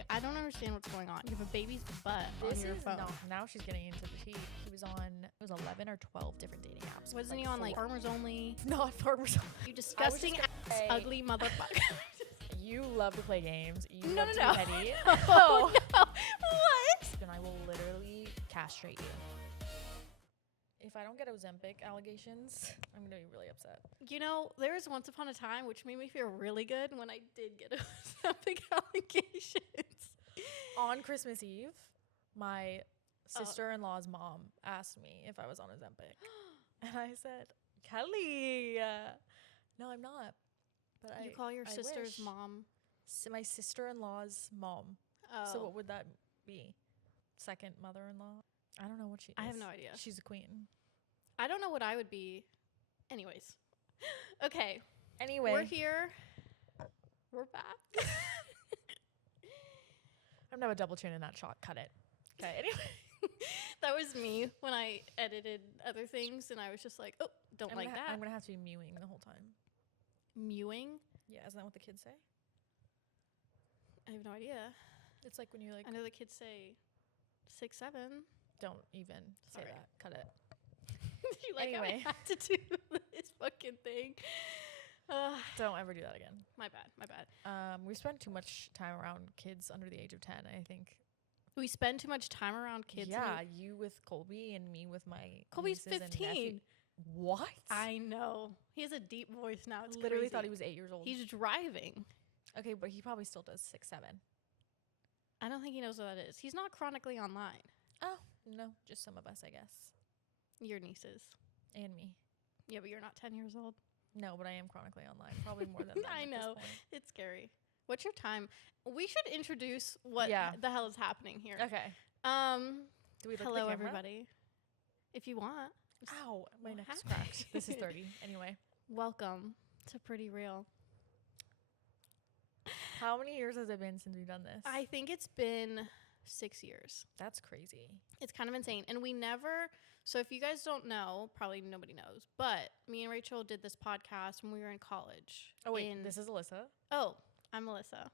Like, I don't understand what's going on. You have a baby's butt on your phone. Now she's getting into the tea. He was on, it was 11 or 12 different dating apps. Wasn't he on, like, Farmers Only? Not Farmers Only. You disgusting ass, ugly motherfucker. You love to play games. You No, love no, to be petty. Oh, no. What? And I will literally castrate you. If I don't get Ozempic allegations, I'm going to be really upset. You know, there was once upon a time which made me feel really good when I did get Ozempic allegations. On Christmas Eve, my sister-in-law's mom asked me if I was on Ozempic. And I said, Kelly, no, I'm not. But You call your I sister's wish. mom? My sister-in-law's mom. Oh. So what would that be? Second mother-in-law? I don't know what she is. I have no idea. She's a queen. I don't know what I would be. Anyways. Okay. Anyway. We're here. We're back. I'm never double chin in that shot. Cut it. Okay, anyway. That was me when I edited other things, and I was just like, oh, don't like that. I'm going to have to be mewing the whole time. Mewing? Yeah, isn't that what the kids say? I have no idea. It's like when you like... I know the kids say 6, 7. Don't even say Sorry. that. Cut it. You like Anyway. how I had to do this fucking thing. Don't ever do that again. My bad. We spend too much time around kids under the age of 10, I think. We spend too much time around kids. Yeah, you with Colby and me with my Colby's nieces and 15. nephew. What? I know. He has a deep voice now. It's literally crazy. thought he was 8 years old. He's driving. Okay, but he probably still does 6, 7. I don't think he knows what that is. He's not chronically online. Oh, no, just some of us, I guess. Your nieces. And me. Yeah, but you're not 10 years old. No, but I am chronically online. Probably more than that. I at know. This point. It's scary. What's your time? We should introduce what the hell is happening here. Okay. Do we look at the Hello, camera? everybody. If you want. Ow, my What neck's happened? cracked. This is 30. Anyway. Welcome to Pretty Real. How many years has it been since we've done this? I think it's been 6 years. That's crazy. It's kind of insane. And we never, so if you guys don't know, probably nobody knows, but me and Rachel did this podcast when we were in college. Oh, wait, this is Alyssa. Oh, I'm Melissa.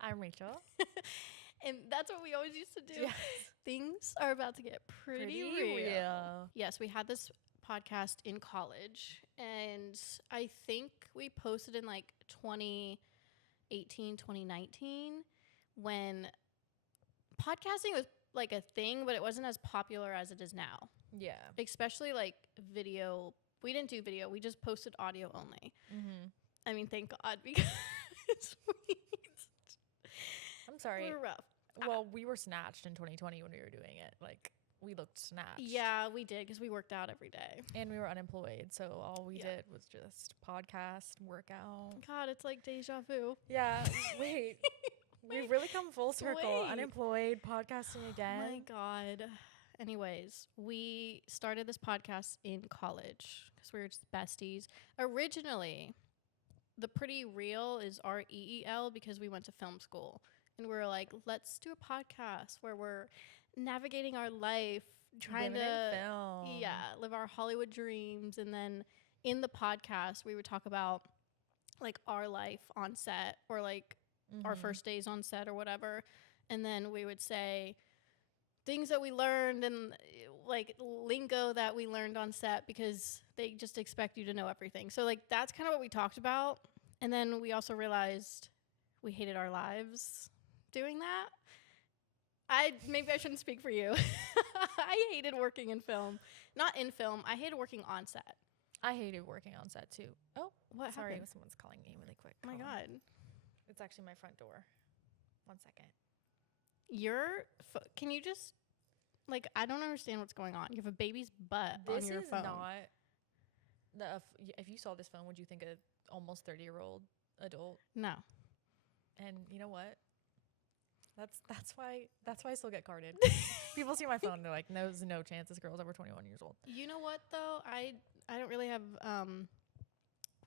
I'm Rachel. And that's what we always used to do. Yes. Things are about to get pretty real. real. Yes, we had this podcast in college, and I think we posted in like 2018, 2019, when podcasting was like a thing, but it wasn't as popular as it is now. Yeah. Especially like video. We didn't do video. We just posted audio only. Mm-hmm. I mean, thank God, because I'm sorry. we're rough. Well, we were snatched in 2020 when we were doing it. Like, we looked snatched. Yeah, we did, because we worked out every day. And we were unemployed, so all we did was just podcast, workout. God, it's like deja vu. Yeah, wait. We've really come full circle. Wait. Unemployed, podcasting again. Oh my God. Anyways, we started this podcast in college because we were just besties. Originally, the Pretty Real is REEL because we went to film school. And we were like, let's do a podcast where we're navigating our life, trying Living to in film. live our Hollywood dreams. And then in the podcast, we would talk about like our life on set or like our first days on set or whatever. And then we would say things that we learned and like lingo that we learned on set because they just expect you to know everything. So like that's kind of what we talked about. And then we also realized we hated our lives doing that. Maybe I shouldn't speak for you. I hated working in film. Not in film. I hated working on set. I hated working on set too. Oh, What sorry. happened? Someone's calling me really quick. Oh my Hold on. God. It's actually my front door. 1 second. Can you just, like, I don't understand what's going on. You have a baby's butt on your phone. If you saw this phone, would you think a almost 30-year-old adult? No. And you know what? That's why I still get carded. People see my phone and they're like, there's no chance this girl's over 21 years old. You know what, though? I don't really have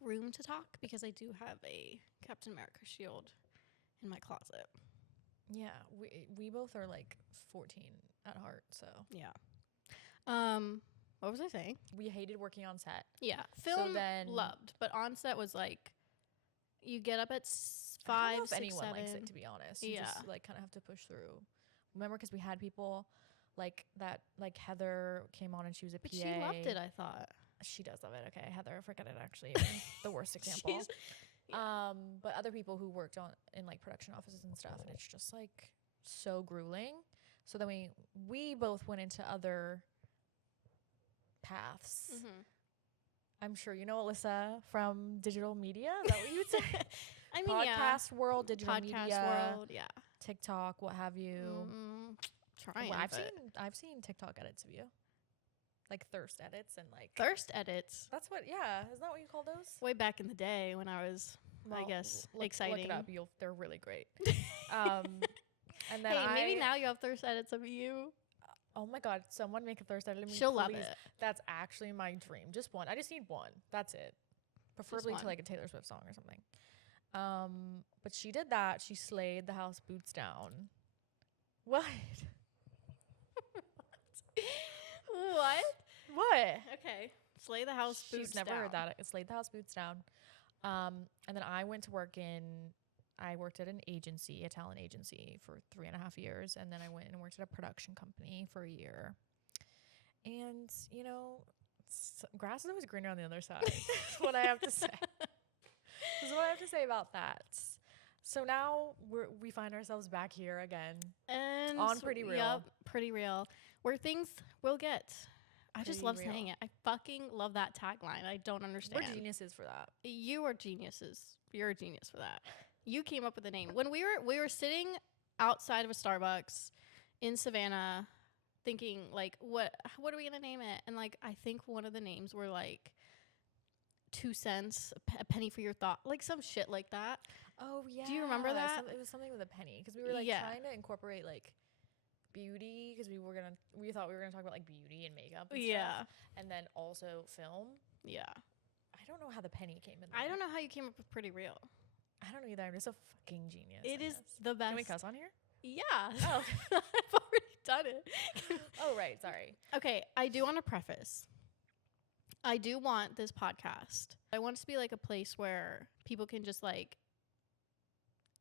room to talk because I do have a Captain America shield in my closet. Yeah, we both are like 14 at heart, so. Yeah. What was I saying? We hated working on set. Yeah. Film then loved, but on set was like, you get up at I don't 5, know if 6, anyone 7. likes it, to be honest. You just like kind of have to push through. Remember, because we had people like that, like Heather came on and she was a But PA. she loved it, I thought. She does love it. Okay, Heather, forget it. Actually, the worst example. But other people who worked in like production offices and stuff, and it's just like so grueling. So then we both went into other paths. Mm-hmm. I'm sure you know Alyssa from digital media. Is that what you would say? I mean, Podcast world, digital media, world, yeah. TikTok, what have you? Trying. Well, I've seen TikTok edits of you, like thirst edits and like thirst edits. That's what. Yeah, isn't that what you call those? Way back in the day when I was, I guess, exciting. Look it up. They're really great. And then hey, maybe now you have thirst edits of you. Oh my God! Someone make a thirst edit of me. She'll love please. it. That's actually my dream. Just one. I just need one. That's it. Preferably to like a Taylor Swift song or something. But she did that. She slayed the house boots down. What? What? What? Okay. Slay the house boots She's never down. heard that. It slayed the house boots down. And then I went to work I worked at an agency, a talent agency for 3.5 years. And then I went and worked at a production company for a year. And, you know, grass is always greener on the other side. That's what I have to say. That's what I have to say about that. So now we find ourselves back here again. And on Pretty Real. Yep, Pretty Real. Where things will get. I just love saying it. I fucking love that tagline. I don't understand. We're geniuses for that. You are geniuses. You're a genius for that. You came up with the name. When we were sitting outside of a Starbucks in Savannah thinking like what are we gonna name it? And like I think one of the names were like 2 cents, a penny for your thought, like some shit like that. Oh yeah. Do you remember that? It was something with a penny because we were like trying to incorporate like beauty because we thought we were gonna talk about like beauty and makeup and stuff. And then also film. Yeah. I don't know how the penny came in there. I don't know how you came up with Pretty Real. I don't know either. I'm just a fucking genius. It is the best. Can we cuss on here? Yeah. Oh. I've already done it. Oh, right. Sorry. Okay. I do want to preface. I do want this podcast. I want it to be like a place where people can just like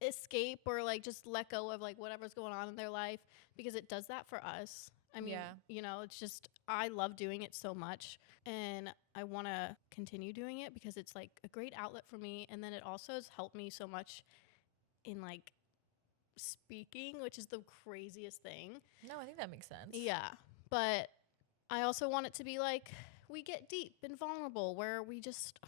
escape or like just let go of like whatever's going on in their life because it does that for us. I mean, you know, it's just, I love doing it so much and I want to continue doing it because it's like a great outlet for me. And then it also has helped me so much in like speaking, which is the craziest thing. No, I think that makes sense. Yeah. But I also want it to be like, we get deep and vulnerable where we're just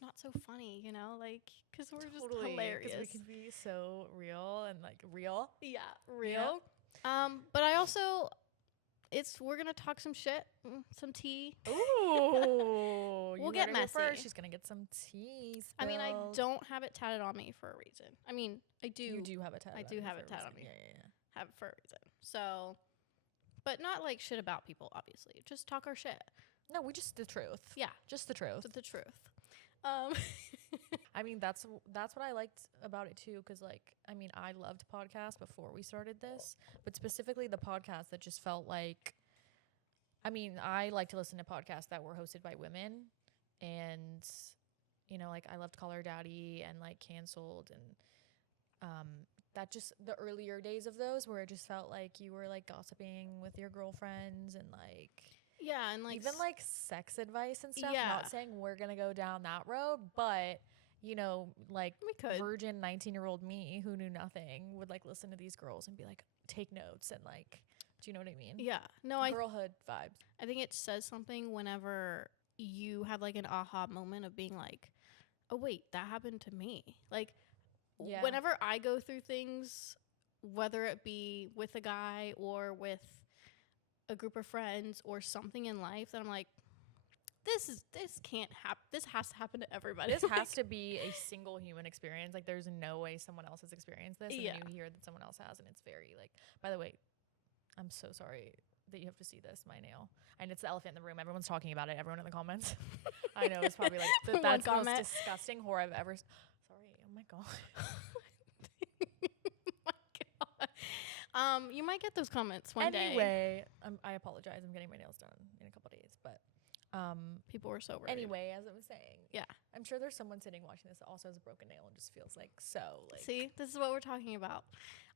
not so funny, you know, like, because we're just hilarious. Because we can be so real and like real. Yeah, real. Yeah. But I also, we're going to talk some shit, some tea. Ooh. We'll get messy. She's going to get some tea spilled. I mean, I don't have it tatted on me for a reason. I mean, I do. You do have it tatted I do have it tatted on me. Yeah. Have it for a reason. So, but not like shit about people, obviously. Just talk our shit. No, we just the truth. Yeah, just the truth. The truth. I mean, that's what I liked about it too, because like, I mean, I loved podcasts before we started this, but specifically the podcast that just felt like, I mean, I like to listen to podcasts that were hosted by women, and you know, like I loved Call Her Daddy and like Canceled, and that just the earlier days of those where it just felt like you were like gossiping with your girlfriends and like. Yeah, and like even like sex advice and stuff. Yeah. Not saying we're gonna go down that road, but you know, like we could. Virgin 19-year-old me who knew nothing would like listen to these girls and be like, take notes and like, do you know what I mean? Yeah. No, girlhood vibes. I think it says something whenever you have like an aha moment of being like, oh wait, that happened to me. Like, whenever I go through things, whether it be with a guy or with a group of friends or something in life that I'm like, this can't happen. This has to happen to everybody. This has to be a single human experience. Like there's no way someone else has experienced this. And then you hear that someone else has, and it's very like, by the way, I'm so sorry that you have to see this, my nail. And it's the elephant in the room. Everyone's talking about it. Everyone in the comments. I know it's probably like that's the most disgusting whore I've ever sorry. Oh my God. You might get those comments one day. Anyway, I apologize. I'm getting my nails done in a couple days, but people were so rude. Anyway, as I was saying, I'm sure there's someone sitting watching this that also has a broken nail and just feels like so like. See, this is what we're talking about.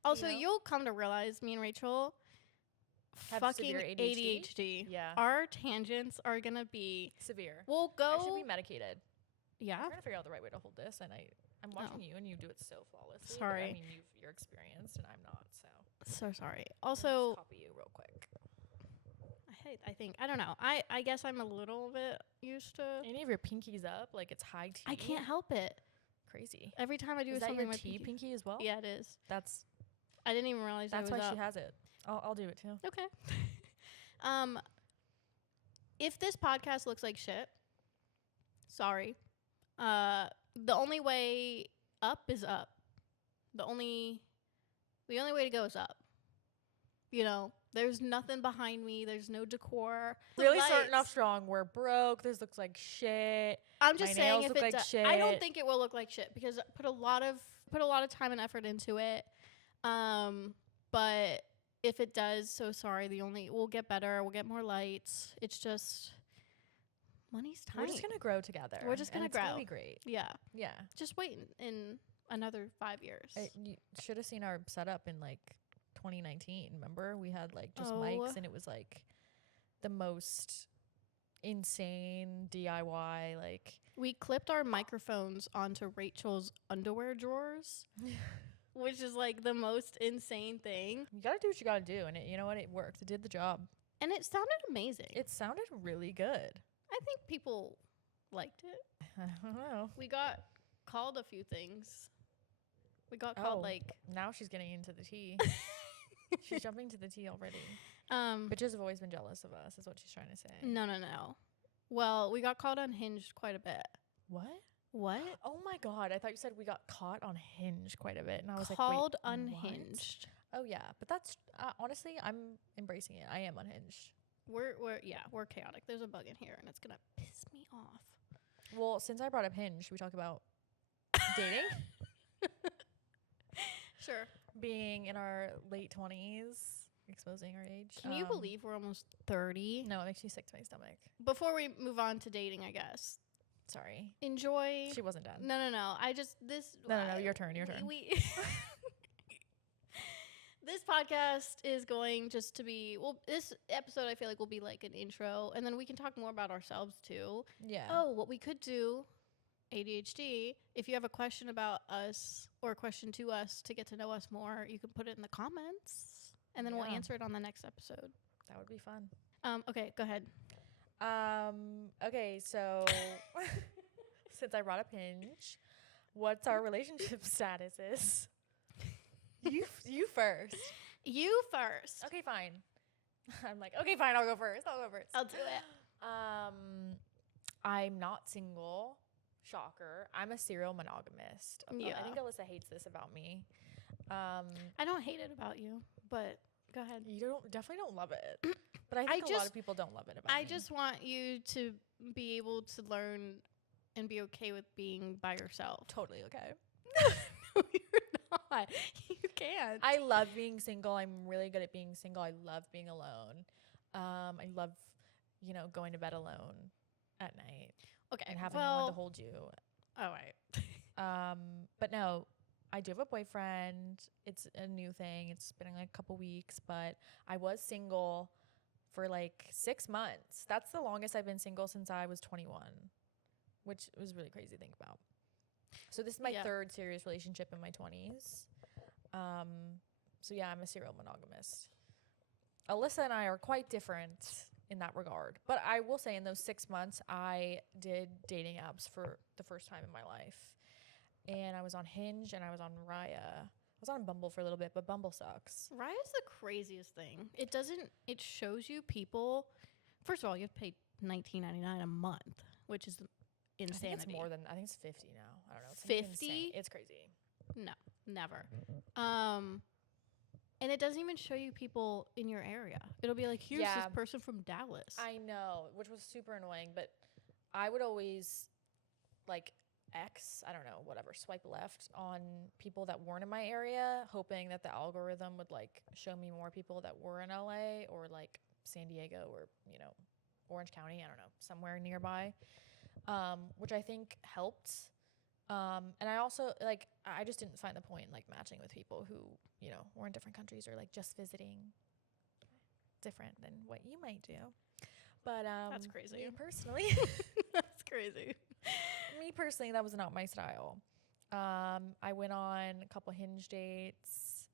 Also, You know? you'll come to realize me and Rachel Have fucking severe ADHD? ADHD. Yeah. Our tangents are gonna be Severe. we'll I should go. be medicated. Yeah. I'm trying to figure out the right way to hold this, and I'm watching you, and you do it so flawlessly. but, Sorry. I mean, you're experienced, and I'm not, so. So sorry. I'll just Also, copy you real quick. I think I don't know. I guess I'm a little bit used to. Any of your pinkies up, like it's high tea. I can't help it. Crazy. Every time I do Is that something your with tea pinky as well? Yeah, it is. That's I didn't even realize that's it was why up. she has it. I'll do it too. Okay. If this podcast looks like shit, sorry. The only way up is up. The only way to go is up. You know, there's nothing behind me. There's no decor. The Really starting lights- off strong. We're broke. This looks like shit. I'm just my saying nails if look it like does, shit. I don't think it will look like shit because I put a lot of time and effort into it. But if it does, so sorry. We'll get better. We'll get more lights. It's just money's tight. We're just gonna grow together. We're just gonna and it's gonna grow. be great. Yeah. Yeah. Just wait in another 5 years. You should have seen our setup in like 2019. Remember, we had like just Oh. mics, and it was like the most insane DIY. Like, We clipped our microphones onto Rachel's underwear drawers, which is like the most insane thing. you gotta do what you gotta do, and you know what? It worked. It did the job. And it sounded amazing. It sounded really good. I think people liked it. I don't know. We got called a few things. We got Oh. called like Now she's getting into the tea. She's jumping to the tea already. Bitches have always been jealous of us, is what she's trying to say. no. Well, we got called unhinged quite a bit. What? What? Oh my god! I thought you said we got caught on Hinge quite a bit, and I was Called like, wait, unhinged. what? Oh yeah, but that's honestly, I'm embracing it. I am unhinged. We're chaotic. There's a bug in here and it's gonna piss me off. Well, since I brought up Hinge, should we talk about dating? Sure. Being in our late 20s, exposing our age. Can you believe we're almost 30? No, it makes me sick to my stomach. Before we move on to dating, I guess. Sorry, Enjoy. she wasn't done. No. I just No, your turn. We this podcast is going just to be this episode I feel like will be like an intro, and then we can talk more about ourselves too. Yeah. Oh, what we could do, ADHD, if you have a question about us or a question to us to get to know us more, you can put it in the comments and then we'll Yeah. answer it on the next episode. That would be fun. Okay, go ahead. Okay, so since I brought up Hinge, what's our relationship statuses? You first. You first. Okay, fine. I'm like, okay, fine, I'll go first. I'll do it. I'm not single. Shocker. I'm a serial monogamist. Yeah. I think Alyssa hates this about me. I don't hate it about you, but go ahead. You definitely don't love it. But I think a lot of people don't love it about me. I just want you to be able to learn and be okay with being by yourself. totally okay. No, you're not. You can't. I love being single. I'm really good at being single. I love being alone. I love, going to bed alone at night okay. and having no one to hold you. All right. But no, I do have a boyfriend. It's a new thing. It's been like a couple weeks, but I was single for like 6 months. That's the longest I've been single since I was 21, which was really crazy to think about. So this is my third serious relationship in my 20s. So yeah, I'm a serial monogamist. Alyssa and I are quite different in that regard. But I will say in those 6 months, I did dating apps for the first time in my life. And I was on Hinge and I was on Raya. I was on Bumble for a little bit, but Bumble sucks. Raya's the craziest thing. It shows you people. First of all, you have to pay $19.99 a month, which is insanity. I think it's more than, I think it's 50 now. I don't know. It's 50? It's crazy. No, never. And it doesn't even show you people in your area. It'll be like, here's this person from Dallas. I know, which was super annoying, but I would always swipe left on people that weren't in my area, hoping that the algorithm would show me more people that were in LA or San Diego or, Orange County, I don't know, somewhere nearby. which I think helped. And I also, like, I just didn't find the point in, like, matching with people who, you know, were in different countries or, like, just visiting. Different than what you might do. But, That's crazy. Me personally. That's crazy. Me personally, that was not my style. I went on a couple Hinge dates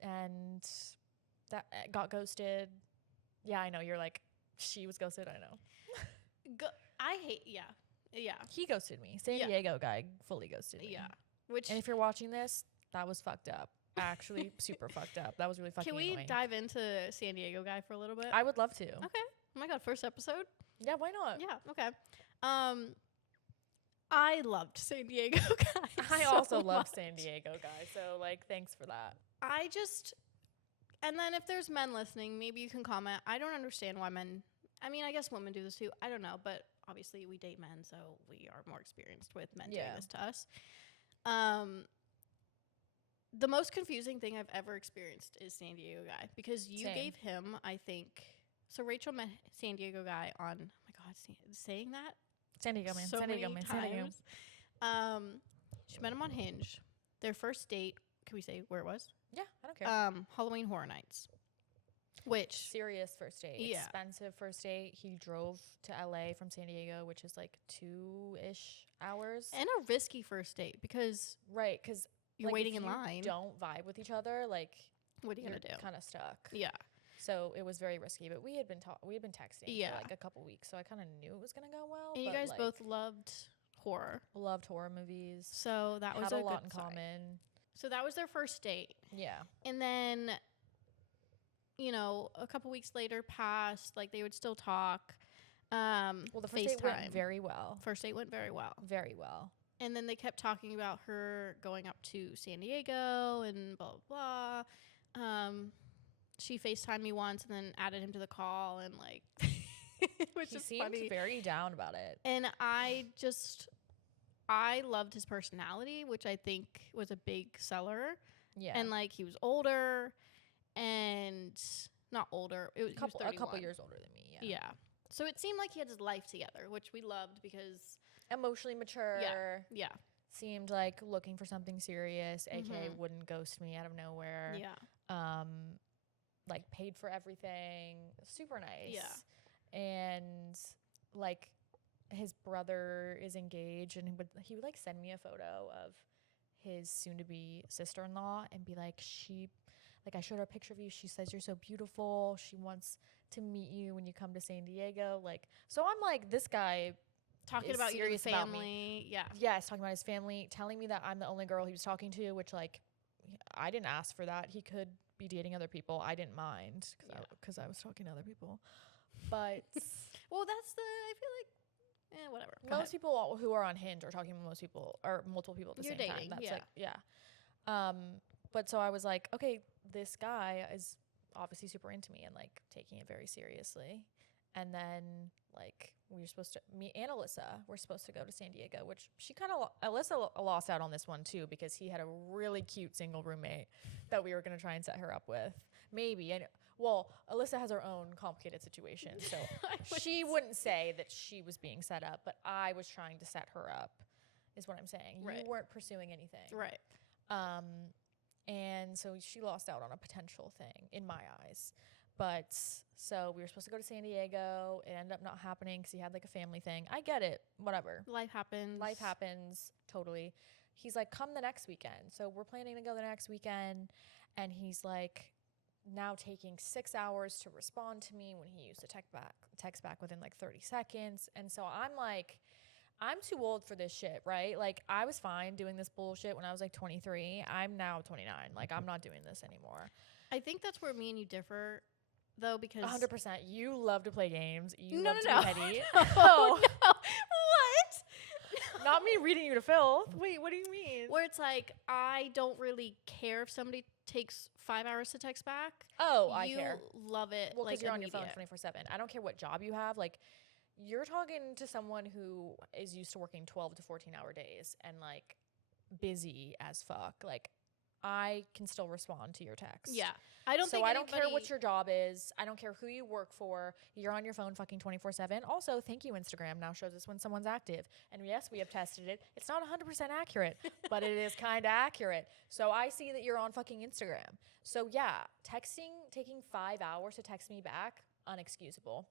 and that got ghosted. Yeah, I know. You're like, she was ghosted. I know. I hate, yeah. He ghosted me. San Diego guy fully ghosted me. Yeah. Which, and if you're watching this, that was fucked up. Actually, super fucked up. That was really fucking annoying. Can we dive into San Diego guy for a little bit? I would love to. Okay. Oh my God, first episode? Yeah, why not? Yeah, okay. I loved San Diego guy. I also love San Diego guy. So, like, thanks for that. And then if there's men listening, maybe you can comment. I don't understand why men, I mean, I guess women do this too. I don't know, but obviously we date men, so we are more experienced with men doing this to us. The most confusing thing I've ever experienced is San Diego guy, because you gave him, I think, so Rachel met San Diego guy on, oh my God, saying that? San Diego man. So San Diego man. San Diego. She met him on Hinge. Their first date, can we say where it was? Yeah, I don't care. Halloween Horror Nights. Which serious first date. Yeah. Expensive first date. He drove to LA from San Diego, which is like 2-ish hours. And a risky first date because you're, like, waiting in line. Don't vibe with each other, like, what are you gonna do? Kind of stuck. Yeah. So it was very risky, but we had been texting for like a couple weeks, so I kind of knew it was gonna go well. And you guys both loved horror. Loved horror movies. So that was a lot in common. So that was their first date. Yeah. And then, you know, a couple weeks later passed, like they would still talk. Well, the first date went very well. First date went very well. Very well. And then they kept talking about her going up to San Diego and blah, blah, blah. She FaceTimed me once and then added him to the call and, like, which is funny. He seemed very down about it. And I loved his personality, which I think was a big seller. Yeah. And, like, he was older and not older. He was a couple years older than me. Yeah. Yeah. So it seemed like he had his life together, which we loved because emotionally mature. Yeah. Seemed like looking for something serious, aka wouldn't ghost me out of nowhere. Yeah. Like paid for everything. Super nice. Yeah. And like his brother is engaged, and he would like send me a photo of his soon-to-be sister-in-law and be like, I showed her a picture of you. She says you're so beautiful. She wants to meet you when you come to San Diego. Like, so I'm like, this guy talking about your family. Yeah. Yes, talking about his family, telling me that I'm the only girl he was talking to, which, like, I didn't ask for that. He could be dating other people. I didn't mind because I was talking to other people. But well, I feel like, whatever. Most people who are on Hinge are talking to most people or multiple people at the same time. That's like, yeah. But so I was like, okay, this guy is obviously super into me and like taking it very seriously. And then like me and Alyssa were supposed to go to San Diego, which Alyssa lost out on this one too, because he had a really cute single roommate that we were going to try and set her up with. Maybe. Well, Alyssa has her own complicated situation, so she wouldn't say that she was being set up, but I was trying to set her up, is what I'm saying. Right. You weren't pursuing anything. Right. And so she lost out on a potential thing, in my eyes. But so we were supposed to go to San Diego. It ended up not happening because he had like a family thing. I get it. Whatever. Life happens. Totally. He's like, come the next weekend. So we're planning to go the next weekend. And he's like, now taking 6 hours to respond to me when he used to text back within like 30 seconds. And so I'm like, I'm too old for this shit, right? Like, I was fine doing this bullshit when I was like 23. I'm now 29. Like, I'm not doing this anymore. I think that's where me and you differ, though, because 100%. You love to play games. You no, love no, to be petty. Oh, no. What? Not me reading you to filth. Wait, what do you mean? Where it's like, I don't really care if somebody takes 5 hours to text back. Oh, I care. You love it. Well, because like you're on your phone 24/7. I don't care what job you have. Like, you're talking to someone who is used to working 12 to 14 hour days and like busy as fuck. Like, I can still respond to your text. Yeah. I don't care what your job is. I don't care who you work for. You're on your phone fucking 24/7. Also, thank you, Instagram now shows us when someone's active. And yes, we have tested it. It's not 100% accurate, but it is kind of accurate. So I see that you're on fucking Instagram. So yeah, taking 5 hours to text me back, unexcusable.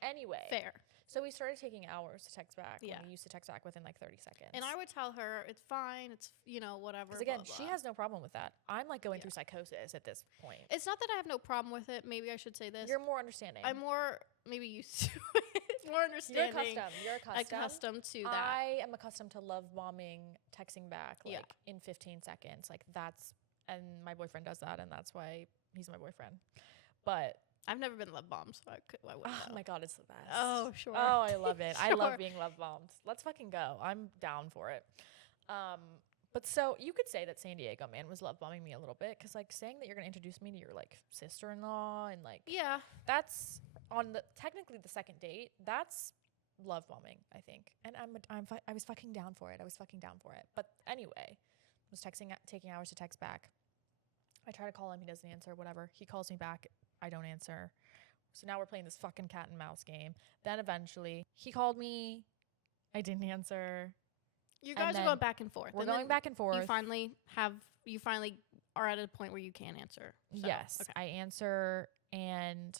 Anyway. Fair. So we started taking hours to text back. Yeah. When we used to text back within like 30 seconds. And I would tell her, it's fine. It's, whatever. Because again, blah, she blah. has no problem with that. I'm like going through psychosis at this point. It's not that I have no problem with it. Maybe I should say this. You're more understanding. I'm more maybe used to it. More understanding. You're accustomed to that. I am accustomed to love bombing, texting back like in 15 seconds. Like and my boyfriend does that, and that's why he's my boyfriend. But I've never been love bombed, so I wouldn't know. My God, it's the best. Oh, sure. Oh, I love it. Sure. I love being love bombed. Let's fucking go. I'm down for it. But so you could say that San Diego man was love bombing me a little bit, because like saying that you're gonna introduce me to your like sister-in-law and like that's on technically the second date. That's love bombing, I think, and I was fucking down for it. But anyway, was taking hours to text back. I try to call him, he doesn't answer. Whatever, he calls me back, I don't answer. So now we're playing this fucking cat and mouse game. Then eventually he called me, I didn't answer. You guys are going back and forth. We're going back and forth. You finally are at a point where you can answer. So, yes, okay. I answer, and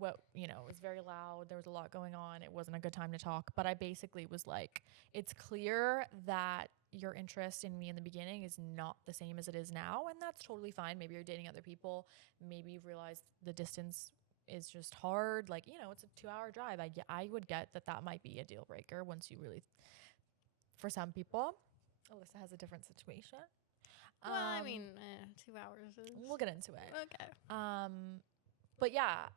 it was very loud. There was a lot going on. It wasn't a good time to talk, but I basically was like, it's clear that your interest in me in the beginning is not the same as it is now, and that's totally fine. Maybe you're dating other people. Maybe you've realized the distance is just hard. Like, it's a 2-hour drive. I would get that might be a deal breaker once you really, for some people. Alyssa has a different situation. Well, I mean, 2 hours is... We'll get into it. Okay. But yeah,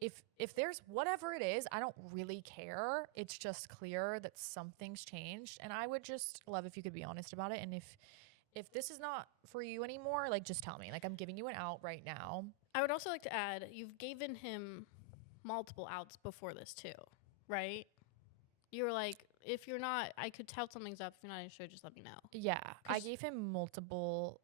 if there's whatever it is, I don't really care. It's just clear that something's changed, and I would just love if you could be honest about it. And if this is not for you anymore, like, just tell me. Like, I'm giving you an out right now. I would also like to add, you've given him multiple outs before this too, right? You were like, if you're not, I could tell something's up. If you're not interested, just let me know. Yeah, I gave him multiple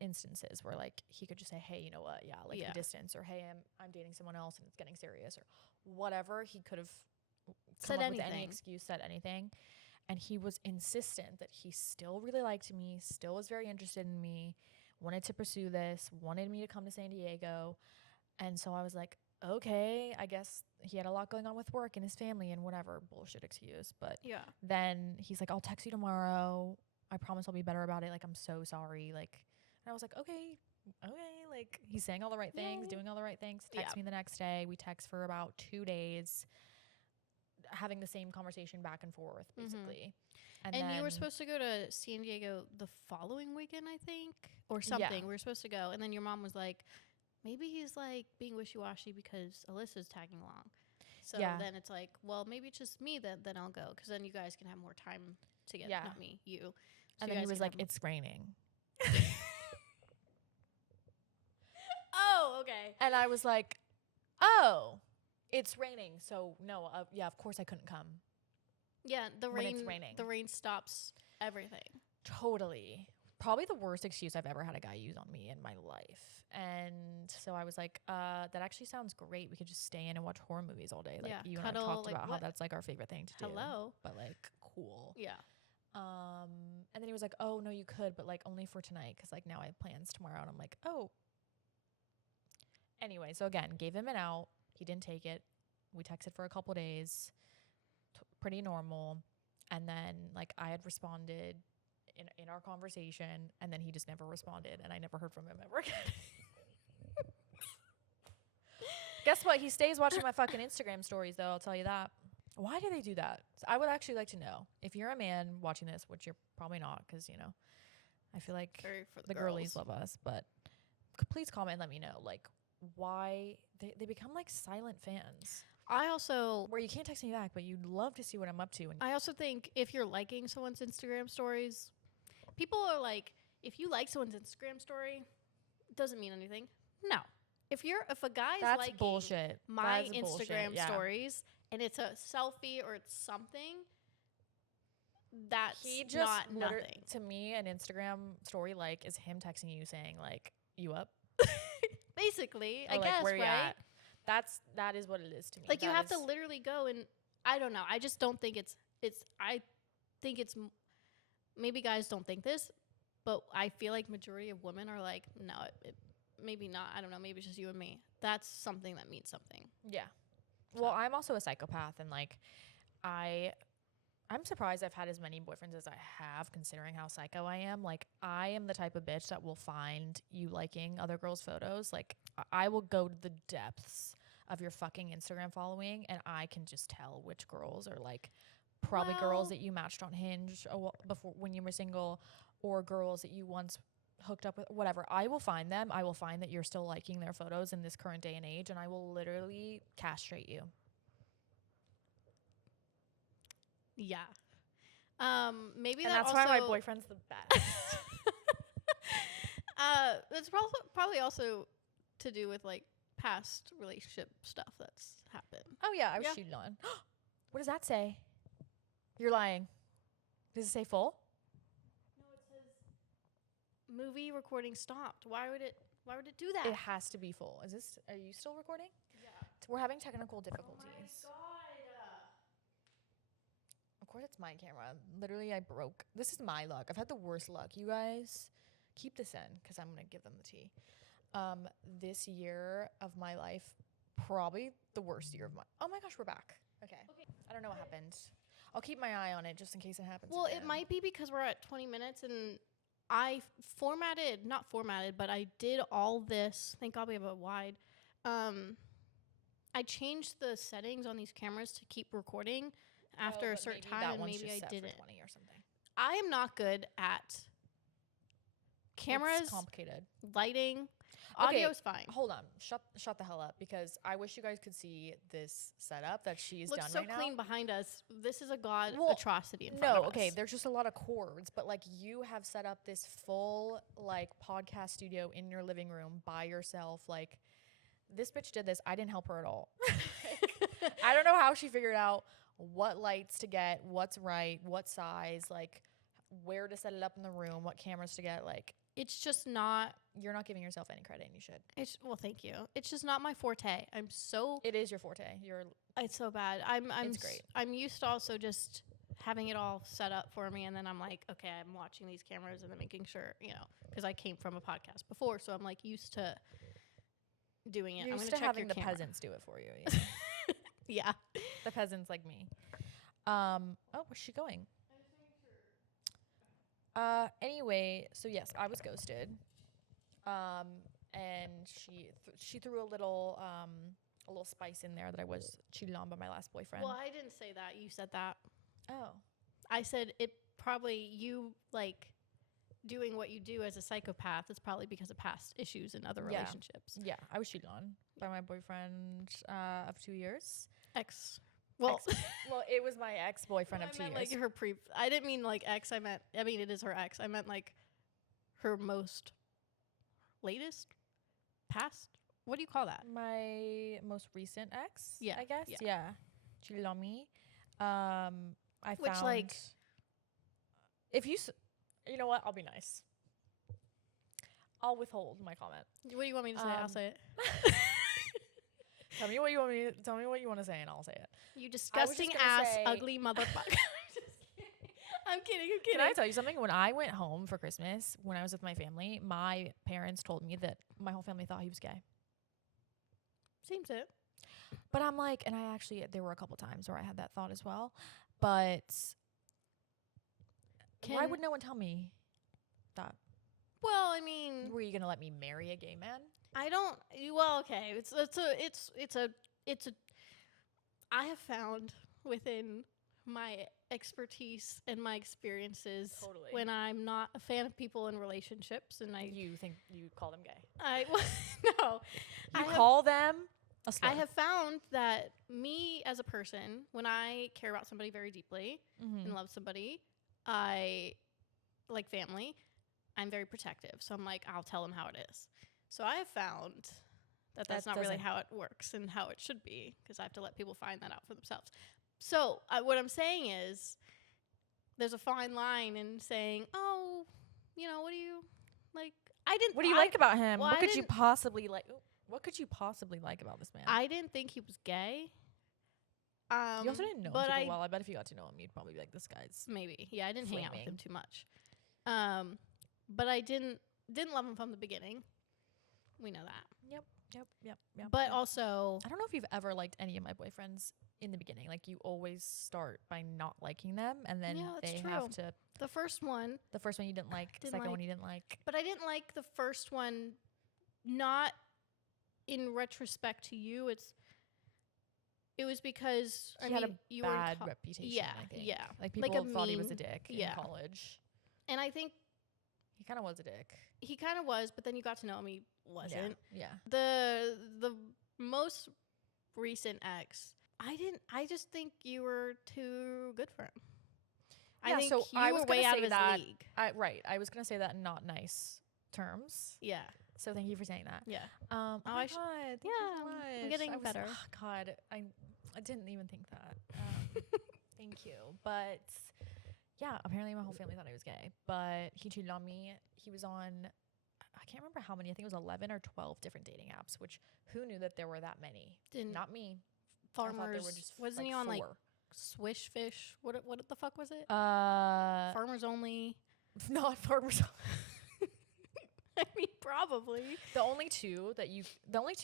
instances where like he could just say, hey, you know what, the distance, or hey, I'm dating someone else and it's getting serious, or whatever. He could have said come up anything. with any excuse, said anything, and he was insistent that he still really liked me, still was very interested in me, wanted to pursue this, wanted me to come to San Diego. And so I was like, okay, I guess he had a lot going on with work and his family and whatever bullshit excuse. But then he's like, I'll text you tomorrow, I promise I'll be better about it, like, I'm so sorry, like. And I was like, okay, like, he's saying all the right things, doing all the right things. Text me the next day. We text for about 2 days, having the same conversation back and forth, basically. Mm-hmm. And you were supposed to go to San Diego the following weekend, I think, or something. Yeah. We were supposed to go. And then your mom was like, maybe he's, like, being wishy-washy because Alyssa's tagging along. So then it's like, well, maybe it's just me then I'll go, because then you guys can have more time together. Yeah. Not me, you. So and then he was like, it's raining. Oh, okay. And I was like, oh, it's raining. So no, of course I couldn't come. Yeah, the rain. It's raining. The rain stops everything. Totally. Probably the worst excuse I've ever had a guy use on me in my life. And so I was like, that actually sounds great. We could just stay in and watch horror movies all day. Like, you and I talked about how that's like our favorite thing to do. But like, cool. Yeah. And then he was like, oh no, you could, but like only for tonight, because like now I have plans tomorrow. And I'm like, oh. Anyway, so again, gave him an out. He didn't take it. We texted for a couple days, pretty normal. And then like I had responded in our conversation, and then he just never responded, and I never heard from him ever again. Guess what? He stays watching my fucking Instagram stories, though. I'll tell you that. Why do they do that? So I would actually like to know, if you're a man watching this, which you're probably not, because I feel like the girlies love us, but please comment and let me know, like, why they become like silent fans. I also, where you can't text me back, but you'd love to see what I'm up to. And I also think if you're liking someone's Instagram stories, people are like, if you like someone's Instagram story, it doesn't mean anything. No. If a guy's liking bullshit. my Instagram stories and it's a selfie or it's something, that's He just not nothing. To me, an Instagram story like is him texting you saying like, "You up?" Basically, Or, I like, guess, where you right? at? That is what it is to me. Like you That have to is- literally go and I don't know. I just don't think it's. I think it's maybe guys don't think this, but I feel like majority of women are like, no, maybe not. I don't know. Maybe it's just you and me. That's something that means something. Yeah. Well, I'm also a psychopath, and like, I'm surprised I've had as many boyfriends as I have, considering how psycho I am. Like, I am the type of bitch that will find you liking other girls' photos. Like, I will go to the depths of your fucking Instagram following, and I can just tell which girls are like probably girls that you matched on Hinge before when you were single, or girls that you once hooked up with, whatever. I will find them. I will find that you're still liking their photos in this current day and age, and I will literally castrate you. Yeah. Maybe And that that's also, why my boyfriend's the best. it's probably also to do with like past relationship stuff that's happened. Oh yeah, I was Yeah. cheated on. What does that say? You're lying. Does it say full? No, it says movie recording stopped. Why would it do that? It has to be full. Are you still recording? Yeah. We're having technical difficulties. Oh my god. Of course it's my camera. Literally I broke. This is my luck. I've had the worst luck. You guys keep this in cuz I'm going to give them the tea. This year of my life, probably the worst year of my. Oh my gosh, we're back. Okay. I don't know what happened. I'll keep my eye on it just in case it happens. Well, again. it might be because we're at 20 minutes and I not formatted, but I did all this. Thank God we have a wide. I changed the settings on these cameras to keep recording after a certain time, and maybe I didn't. 20 or something. I am not good at cameras, It's complicated. lighting. Okay, Audio is fine. Hold on. Shut the hell up, because I wish you guys could see this setup that she's Looks done so right now. clean behind us. This is a atrocity in front No, of us. okay, there's just a lot of cords, but like you have set up this full like podcast studio in your living room by yourself. Like this bitch did this. I didn't help her at all. I don't know how she figured out what lights to get, what's right, what size, like where to set it up in the room, what cameras to get. Like It's just not. you're not giving yourself any credit, and you should. Well, thank you. It's just not my forte. It is your forte. It's so bad. It's great. I'm used to also just having it all set up for me, and then I'm like, okay, I'm watching these cameras and then making sure, because I came from a podcast before, so I'm like used to doing it. You're I'm used gonna to check having your the camera. peasants do it for you. You know? Yeah. The peasants like me. Oh, where's she going? Anyway, so yes, I was ghosted. And she threw a little spice in there that I was cheated on by my last boyfriend. Well, I didn't say that. You said that. Oh. I said it probably you like doing what you do as a psychopath is probably because of past issues in other relationships. Yeah, I was cheated on by my boyfriend of 2 years. Well, Well, it was my ex-boyfriend of 2 years. like her I didn't mean like ex. I mean it is her ex. I meant like her latest past. What do you call that? My most recent ex, Yeah, I guess. yeah. Yeah. Cheated on me. I Which, found like- if you you know what? I'll be nice. I'll withhold my comment. What do you want me to say? I'll say it. Tell me what you want to say and I'll say it. You disgusting gonna ass, say- ugly motherfucker. I'm kidding. Can I tell you something? When I went home for Christmas, when I was with my family, my parents told me that my whole family thought he was gay. Seems it. But I'm like, and there were a couple times where I had that thought as well. But why would no one tell me that? Well, I mean, Were you going to let me marry a gay man? I don't. Well, okay. It's a. I have found within my expertise and my experiences Totally. when I'm not a fan of people in relationships, and You think you call them gay? No. You call them a slur. I have found that me as a person, when I care about somebody very deeply Mhm. and love somebody, I like family. I'm very protective, so I'm like, I'll tell them how it is. So I have found that that's not really doesn't- how it works and how it should be, because I have to let people find that out for themselves. So what I'm saying is, there's a fine line in saying, oh, what do you like? I didn't. What do you like about him? well, What I could you didn't- possibly like? What could you possibly like about this man? I didn't think he was gay. You also didn't know him but super well. I bet if you got to know him, you'd probably be like, this guy's. maybe, yeah, I didn't hang out with him flaming. too much. But I didn't love him from the beginning. We know that. Yep. But also, I don't know if you've ever liked any of my boyfriends in the beginning. Like, you always start by not liking them, and then Yeah, that's they true. have to. the first one, The first one you didn't like, Didn't second like. one you didn't like. but I didn't like the first one, not in retrospect to you. It was because He had a you were in bad reputation. yeah, I think. yeah. Like, Like people a thought he was a mean- dick yeah. in college. And I think He kind of was a dick. he kind of was, but then you got to know him, he wasn't. Yeah. The most recent ex, I just think you were too good for him. Yeah, I think so you I was were gonna way out say of his that- league. I was gonna say that in not nice terms. Yeah, So thank you for saying that. yeah. Oh I my sh- god! Thank you yeah, so I'm much. getting I was- better. oh god, I didn't even think that. Thank you, but yeah, apparently my whole family thought he was gay, but he cheated on me. He was on, I can't remember how many. I think it was 11 or 12 different dating apps. Which, who knew that there were that many? Didn't Not me. I thought there were farmers? just Wasn't he on like Swish Fish? What the fuck was it? Farmers only. not farmers. I mean, probably. The only two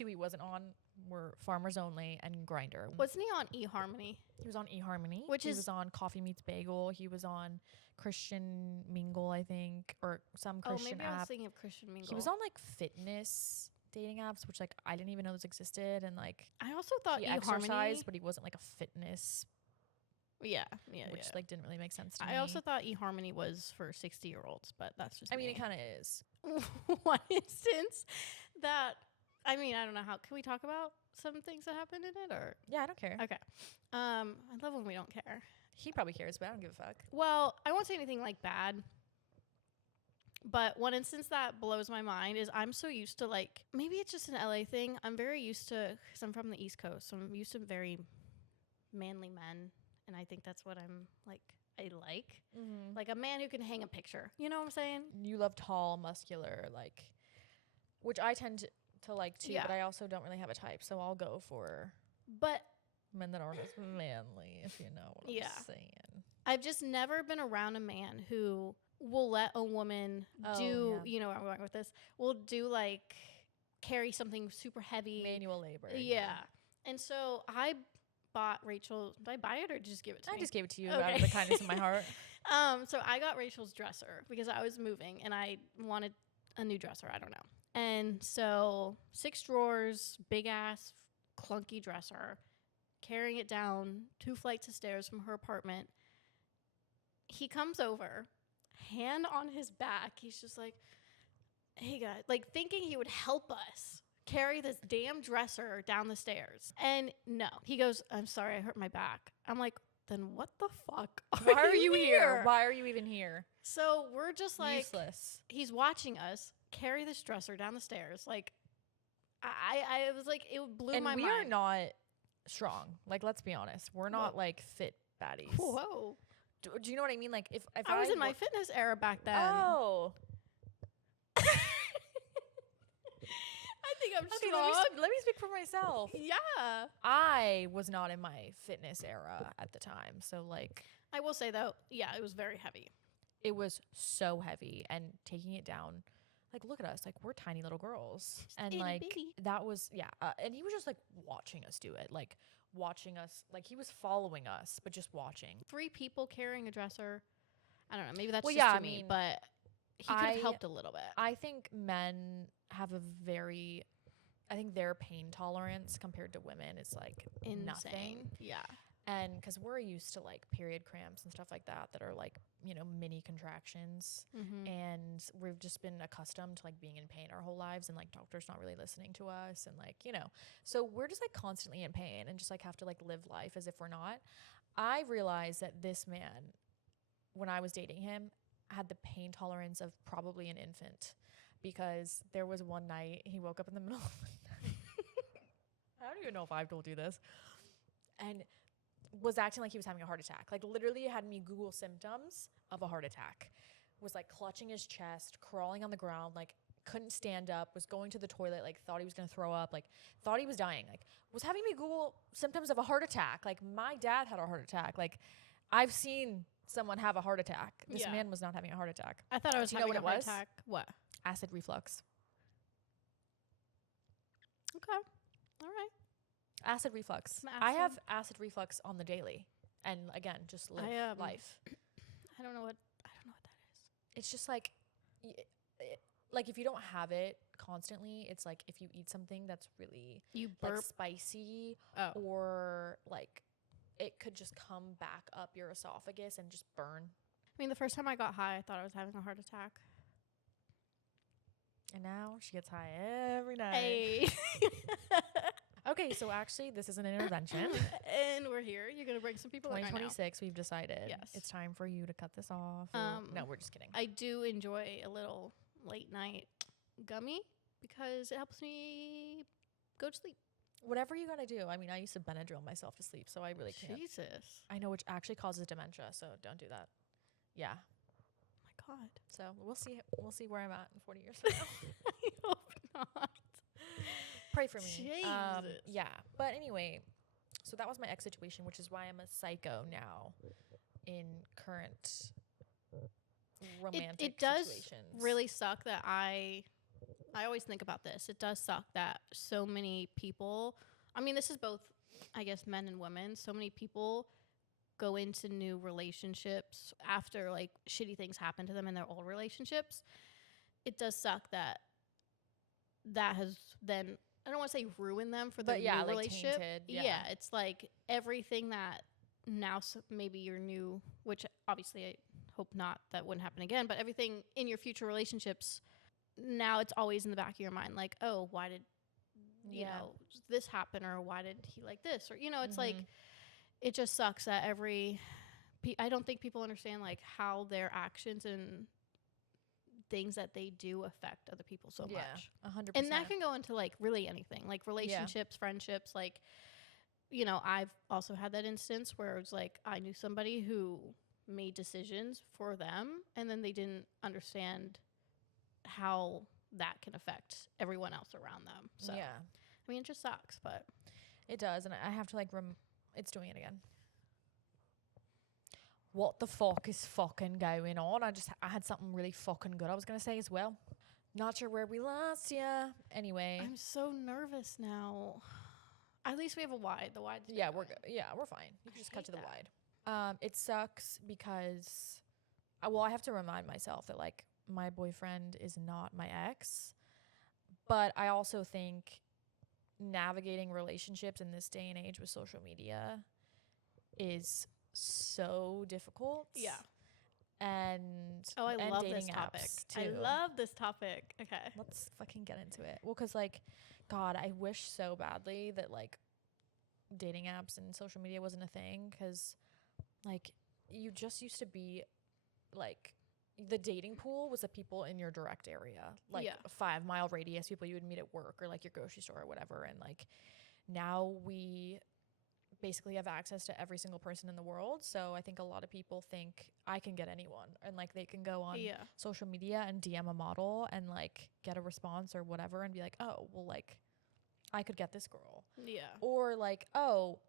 he wasn't on were Farmers Only and Grindr. Wasn't he on eHarmony? He was on eHarmony. Which he is- was on Coffee Meets Bagel. He was on Christian Mingle, I think, or some Oh, Christian maybe I was app. thinking of Christian Mingle. He was on like fitness dating apps, which like I didn't even know those existed, and like I also thought he eHarmony. exercised, but he wasn't like a fitness, Yeah. which Yeah. like didn't really make sense to me. I also thought eHarmony was for 60-year-olds, but that's just. I mean, me. it kind of is. One instance that I don't know how can we talk about some things that happened in it or Yeah, I don't care. okay. I love when we don't care. He probably cares, but I don't give a fuck. Well, I won't say anything like bad. But one instance that blows my mind is I'm so used to like maybe it's just an LA thing. I'm very used to because I'm from the East Coast, so I'm used to very manly men, and I think that's what I'm like. I like a man who can hang a picture. You know what I'm saying? You love tall, muscular, like, which I tend to like too, Yeah. but I also don't really have a type, so I'll go for But men that aren't as manly, if you know what Yeah. I'm saying. I've just never been around a man who will let a woman do, yeah. you know where I'm going with this, will do like carry something super heavy. Manual labor. Yeah. And so I bought Rachel, did I buy it or just give it to I me? just gave it to you Okay. out of the kindness of my heart. So I got Rachel's dresser because I was moving and I wanted a new dresser. I don't know. And so 6 drawers, big ass, clunky dresser, carrying it down 2 flights of stairs from her apartment. He comes over, hand on his back. He's just like, hey guys, like thinking he would help us carry this damn dresser down the stairs. And no, he goes, I'm sorry, I hurt my back. I'm like, then what the fuck? Why are you here? Why are you even here? So we're just like, Useless. he's watching us carry this dresser down the stairs. Like, I was like, it blew And my we mind. are not strong. Like, let's be honest. We're not Whoa. like fit baddies. Whoa. Do you know what I mean? Like, if I was in my wa- fitness era back then. Oh. I think I'm Okay, strong. let me speak for myself. Yeah. I was not in my fitness era at the time. So, like, I will say, though, yeah, it was very heavy. it was so heavy, and taking it down, like, look at us, like, we're tiny little girls. And, itty like, bitty. that was, and he was just, like, watching us do it. Like, watching us, like, he was following us, but just watching. 3 people carrying a dresser. I don't know. Maybe that's Well, just yeah, to I me, mean, but he could have helped a little bit. I think men have a very, I think their pain tolerance compared to women is, like, Insane. nothing. Yeah. And because we're used to, like, period cramps and stuff like that are, like, you know, mini contractions. Mm-hmm. And we've just been accustomed to, like, being in pain our whole lives, and, like, doctors not really listening to us, and, like, you know, so we're just, like, constantly in pain and just, like, have to, like, live life as if we're not. I realized that this man, when I was dating him, had the pain tolerance of probably an infant, because there was one night he woke up in the middle of the night. I don't even know if I've told you this. And was acting like he was having a heart attack. Like literally had me Google symptoms of a heart attack. Was like clutching his chest, crawling on the ground, like couldn't stand up, was going to the toilet, like thought he was gonna throw up, like thought he was dying, like was having me Google symptoms of a heart attack. Like my dad had a heart attack. Like I've seen someone have a heart attack. This man was not having a heart attack. I thought I was having a heart attack. What? Acid reflux. Okay. All right. Acid reflux. I have acid reflux on the daily. And again, just live life. I don't know what that is. It's just like if you don't have it constantly, it's like if you eat something that's really like spicy or like it could just come back up your esophagus and just burn. I mean, the first time I got high, I thought I was having a heart attack. And now she gets high every night. Hey. Okay, so actually, this is an intervention. And we're here. You're going to bring some people in right now. 2026, we've decided. Yes. It's time for you to cut this off. No, we're just kidding. I do enjoy a little late night gummy because it helps me go to sleep. Whatever you gotta do. I mean, I used to Benadryl myself to sleep, so I really can't. Jesus. I know, which actually causes dementia, so don't do that. Yeah. Oh my God. So we'll see. We'll see where I'm at in 40 years from now. I hope not. Pray for me. Jesus. Yeah. But anyway, so that was my ex situation, which is why I'm a psycho now in current romantic it does situations. Really suck that I always think about this. It does suck that so many people, I mean, this is both, I guess, men and women. So many people go into new relationships after like shitty things happen to them in their old relationships. It does suck that has then, I don't want to say ruin them for their new relationship. Tainted, yeah, it's like everything that now maybe your new, which obviously I hope not, that wouldn't happen again, but everything in your future relationships, now it's always in the back of your mind, like, oh, why did you know this happen, or why did he like this, or it's like, it just sucks that I don't think people understand like how their actions and things that they do affect other people so much. 100%. And that can go into like really anything, like relationships, friendships, like, I've also had that instance where it was like I knew somebody who made decisions for them and then they didn't understand how that can affect everyone else around them. So I mean, it just sucks, but it does. And I have to like it's doing it again. What the fuck is fucking going on? I had something really fucking good I was gonna say as well. Not sure where we lost ya. Anyway, I'm so nervous now. At least we have a wide. The wide. We're good. Yeah, we're fine. You can just cut to the wide. It sucks because I have to remind myself that like my boyfriend is not my ex, but I also think navigating relationships in this day and age with social media is so difficult. Yeah. And I love this dating topic. apps too. I love this topic. Okay. Let's fucking get into it. Well, because like, God, I wish so badly that like dating apps and social media wasn't a thing, because like you just used to be like, the dating pool was the people in your direct area, like a 5-mile radius, people you would meet at work or like your grocery store or whatever. And like now we basically have access to every single person in the world. So I think a lot of people think I can get anyone, and like they can go on social media and DM a model and like get a response or whatever and be like, oh, well, like I could get this girl. Yeah. Or like, oh,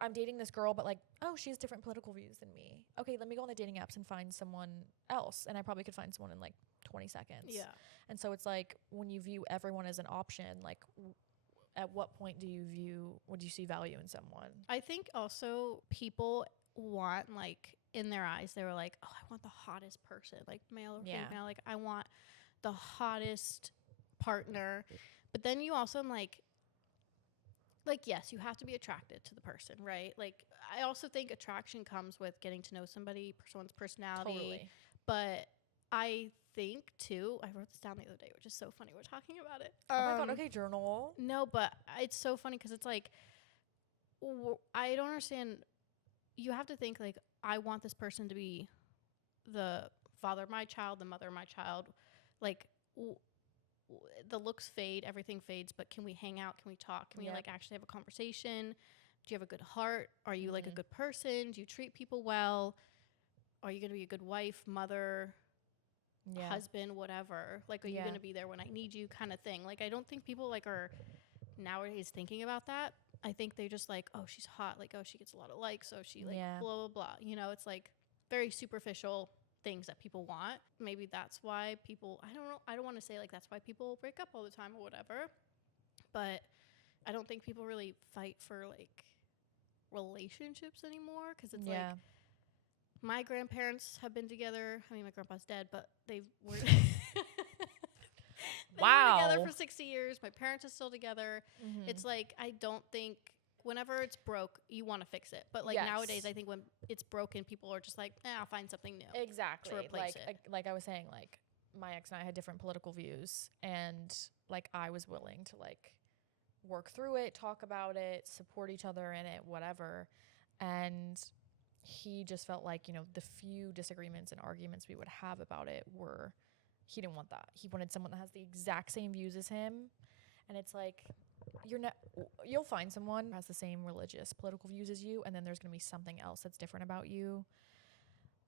I'm dating this girl, but like, oh, she has different political views than me. Okay, let me go on the dating apps and find someone else. And I probably could find someone in like 20 seconds. Yeah. And so it's like, when you view everyone as an option, like at what point would you see value in someone? I think also people want, like, in their eyes, they were like, oh, I want the hottest person, like male or female. Like, I want the hottest partner. But then you also like, yes, you have to be attracted to the person, right? Like, I also think attraction comes with getting to know someone's personality. Totally. But I think, too, I wrote this down the other day, which is so funny. We're talking about it. Oh, my God. Okay, journal. No, but it's so funny because it's like, I don't understand. You have to think, like, I want this person to be the father of my child, the mother of my child. Like, the looks fade, everything fades, but can we hang out? Can we talk? Can we like actually have a conversation? Do you have a good heart? Are you like a good person? Do you treat people well? Are you going to be a good wife, mother, husband, whatever? Like, are you going to be there when I need you, kind of thing? Like, I don't think people like are nowadays thinking about that. I think they just like, oh, she's hot. Like, oh, she gets a lot of likes. So she like blah, blah, blah. You know, it's like very superficial things that people want. Maybe that's why people, I don't know. I don't want to say like that's why people break up all the time or whatever. But I don't think people really fight for like relationships anymore, because it's like my grandparents have been together. I mean, my grandpa's dead, but they were together for 60 years. My parents are still together. It's like, I don't think whenever it's broke, you want to fix it. But like nowadays, I think when it's broken, people are just like, I'll find something new. Exactly. To replace it. Like I was saying, like my ex and I had different political views, and like I was willing to like work through it, talk about it, support each other in it, whatever. And he just felt like, you know, the few disagreements and arguments we would have about it were, he didn't want that. He wanted someone that has the exact same views as him. And it's like, you'll find someone who has the same religious, political views as you, and then there's going to be something else that's different about you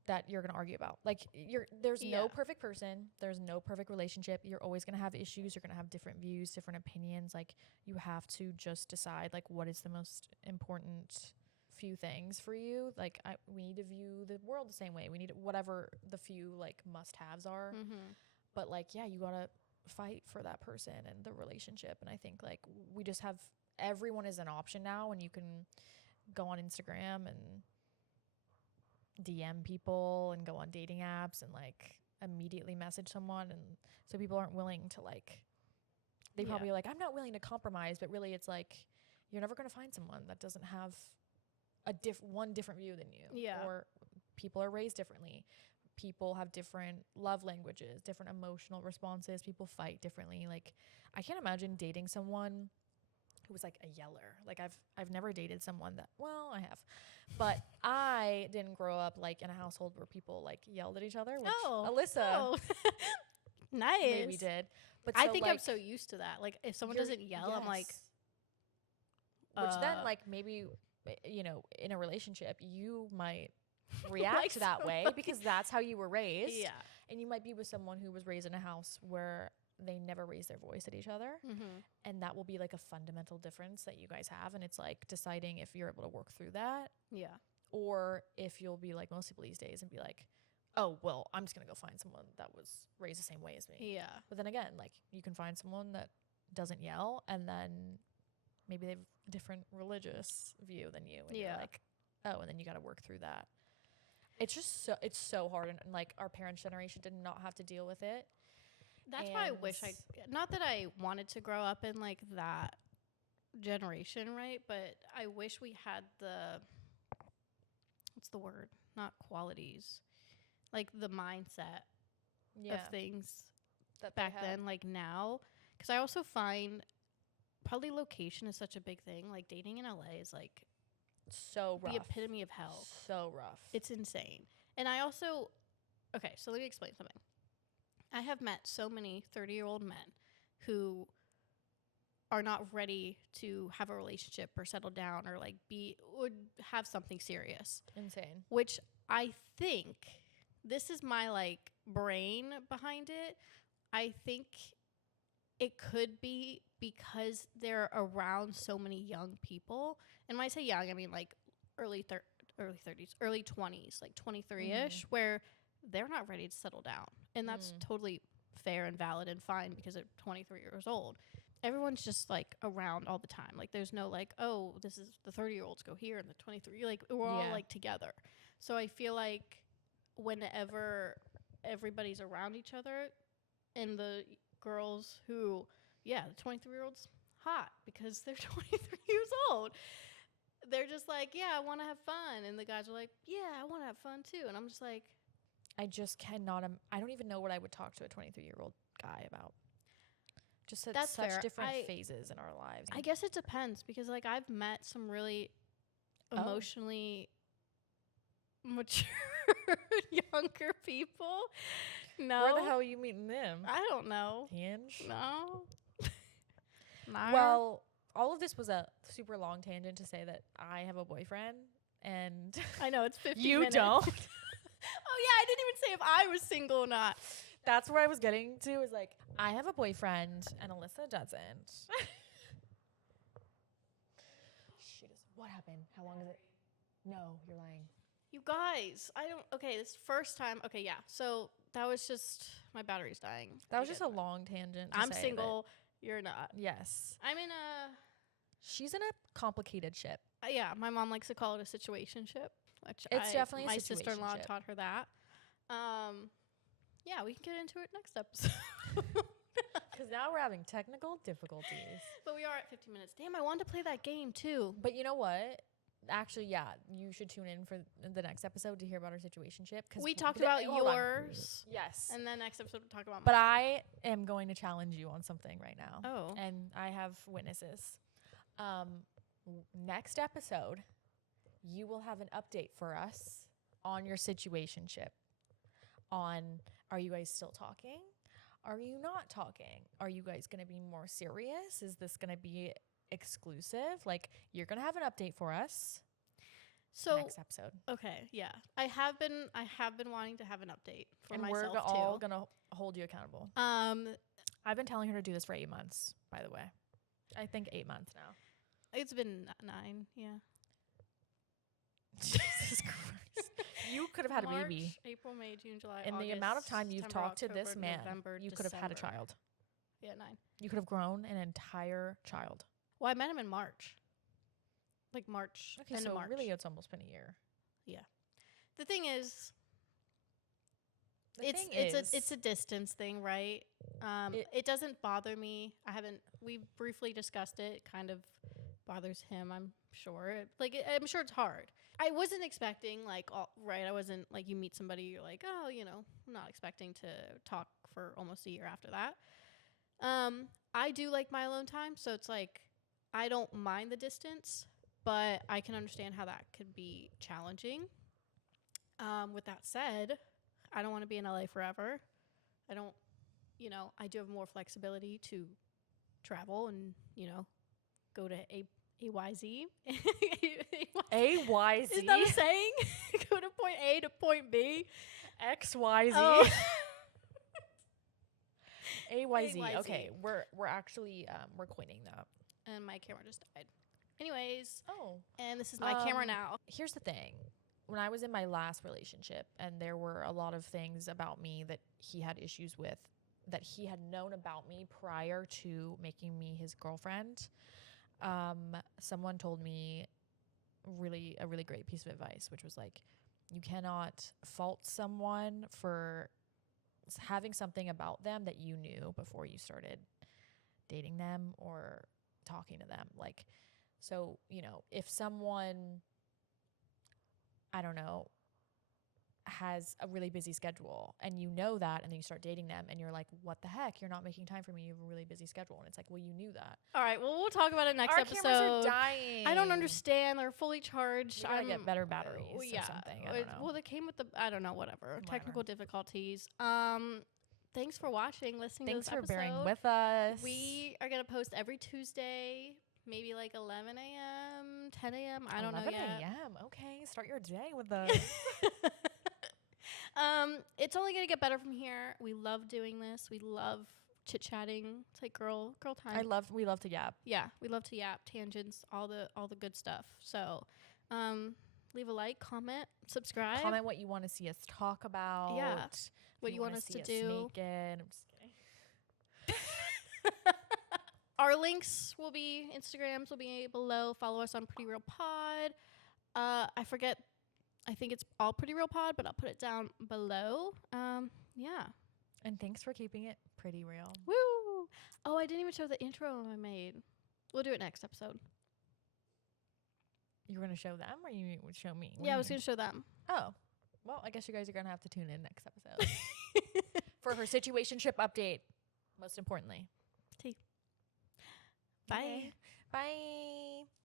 that you're going to argue about. Like, there's no perfect person. There's no perfect relationship. You're always going to have issues. You're going to have different views, different opinions. Like, you have to just decide, like, what is the most important few things for you. Like, we need to view the world the same way. We need whatever the few, like, must-haves are. But, like, yeah, you got to fight for that person and the relationship. And I think, like, we just have, everyone is an option now, and you can go on Instagram and DM people and go on dating apps and like immediately message someone. And so people aren't willing to like, they probably are like, I'm not willing to compromise, but really it's like, you're never going to find someone that doesn't have one different view than you. Or people are raised differently. People have different love languages, different emotional responses. People fight differently. Like, I can't imagine dating someone who was like a yeller. Like, I've never dated someone that, well, I have, but I didn't grow up like in a household where people like yelled at each other, which Alyssa nice maybe did. But I think, like, I'm so used to that. Like, if someone doesn't yell, I'm like, which then like maybe, you know, in a relationship you might react like that way because that's how you were raised. And you might be with someone who was raised in a house where they never raise their voice at each other. And that will be like a fundamental difference that you guys have. And it's like deciding if you're able to work through that. Or if you'll be like most people these days and be like, oh, well, I'm just going to go find someone that was raised the same way as me. But then again, like, you can find someone that doesn't yell, and then maybe they have a different religious view than you. And you're like, oh, and then you got to work through that. It's just it's so hard. And like, our parents' generation did not have to deal with it. That's why I wish not that I wanted to grow up in like that generation, right? But I wish we had what's the word? Not qualities. Like the mindset of things that back then, like now. Because I also find probably location is such a big thing. Like, dating in LA is like so rough. The epitome of hell. So rough. It's insane. And I also, okay, so let me explain something. I have met so many 30-year-old men who are not ready to have a relationship or settle down or like would have something serious. Insane. Which I think, this is my like brain behind it, I think it could be because they're around so many young people. And when I say young, I mean like early 30s, early 20s, like 23-ish, where they're not ready to settle down. And that's totally fair and valid and fine because they're 23 years old. Everyone's just like around all the time. Like, there's no like, oh, this is the 30-year-olds go here and the 23, like we're all like together. So I feel like whenever everybody's around each other, and the girls who, the 23-year-old's hot because they're 23 years old. They're just like, I want to have fun. And the guys are like, I want to have fun too. And I'm just like, I just cannot, I don't even know what I would talk to a 23-year-old guy about. Just at that's such fair. different phases in our lives. I guess it depends because like I've met some really emotionally mature younger people. No. Where the hell are you meeting them? I don't know. Hinge? No. Well, all of this was a super long tangent to say that I have a boyfriend and I know it's 50 you minutes. don't. Oh yeah, I didn't even say if I was single or not. That's where I was getting to, is like, I have a boyfriend and Alyssa doesn't. What happened? How long is it? No, you're lying. You guys, okay, this first time, okay, yeah. So that was just, my battery's dying. That was just a long tangent. I'm single. You're not. Yes. I'm in a... She's in a complicated ship. Yeah, my mom likes to call it a situationship, which It's definitely a my sister-in-law situationship. taught her that. Yeah, we can get into it next episode. Because now we're having technical difficulties. But we are at 50 minutes. Damn, I wanted to play that game too. But you know what? Actually, yeah, you should tune in for the next episode to hear about our situationship. Because we talked about yours. Yes. And then next episode we'll talk about But mine. I am going to challenge you on something right now. Oh. And I have witnesses. Next episode, you will have an update for us on your situationship. On, are you guys still talking? Are you not talking? Are you guys going to be more serious? Is this going to be exclusive? Like, you're going to have an update for us. So next episode. Okay, yeah. I have been wanting to have an update for and myself we're all going to hold you accountable. I've been telling her to do this for 8 months, by the way. I think 8 months now. It's been 9, yeah. Jesus Christ. You could have had March, a baby. April, May, June, July, In August, the amount of time you've September, talked to this October, man, November, you could have had a December. child. Yeah, 9. You could have grown an entire child. Well, I met him in March. Like March. Okay, end so of March. really it's almost been a year. The thing is, The thing it's a distance thing, right? It doesn't bother me. We briefly discussed it. It kind of bothers him, I'm sure. I'm sure it's hard. I wasn't expecting, I wasn't, like, you meet somebody, you're like, oh, I'm not expecting to talk for almost a year after that. I do like my alone time, so it's like, I don't mind the distance, but I can understand how that could be challenging. With that said, I don't want to be in LA forever. I don't, I do have more flexibility to travel and, go to AYZ. AYZ. Is that a saying? Go to point A to point B. XYZ. Oh. AYZ. AYZ. Okay, we're actually we're coining that. And my camera just died. Anyways. Oh. And this is my camera now. Here's the thing. When I was in my last relationship, and there were a lot of things about me that he had issues with, that he had known about me prior to making me his girlfriend, someone told me a really great piece of advice, which was like, you cannot fault someone for having something about them that you knew before you started dating them or talking to them. Like, so, if someone, I don't know, has a really busy schedule and you know that, and then you start dating them and you're like, what the heck? You're not making time for me. You have a really busy schedule. And it's like, well, you knew that. All right. Well, we'll talk about it next Our episode. cameras are dying. I don't understand. They're fully charged. We gotta get better batteries or something. I don't know. Well, they came with I don't know, whatever. Technical difficulties. Thanks for watching, listening Thanks to this for bearing episode. with us. We are going to post every Tuesday, maybe like 11 a.m., 10 a.m. I don't know yet. 11 a.m. Okay, start your day with us. It's only going to get better from here. We love doing this. We love chit-chatting. It's like girl time. We love to yap. Yeah, we love to yap, tangents, all the good stuff. So, leave a like, comment, subscribe. Comment what you want to see us talk about. Yeah, what you want us to do. Naked. I'm just kidding. Our links will be, Instagrams will be below. Follow us on Pretty Real Pod. I forget, I think it's all Pretty Real Pod, but I'll put it down below. Yeah. And thanks for keeping it pretty real. Woo! Oh, I didn't even show the intro I made. We'll do it next episode. You were going to show them or you would show me? Yeah, I was going to show them. Oh. Well, I guess you guys are going to have to tune in next episode. For her situationship update, most importantly. Bye. Okay. Bye.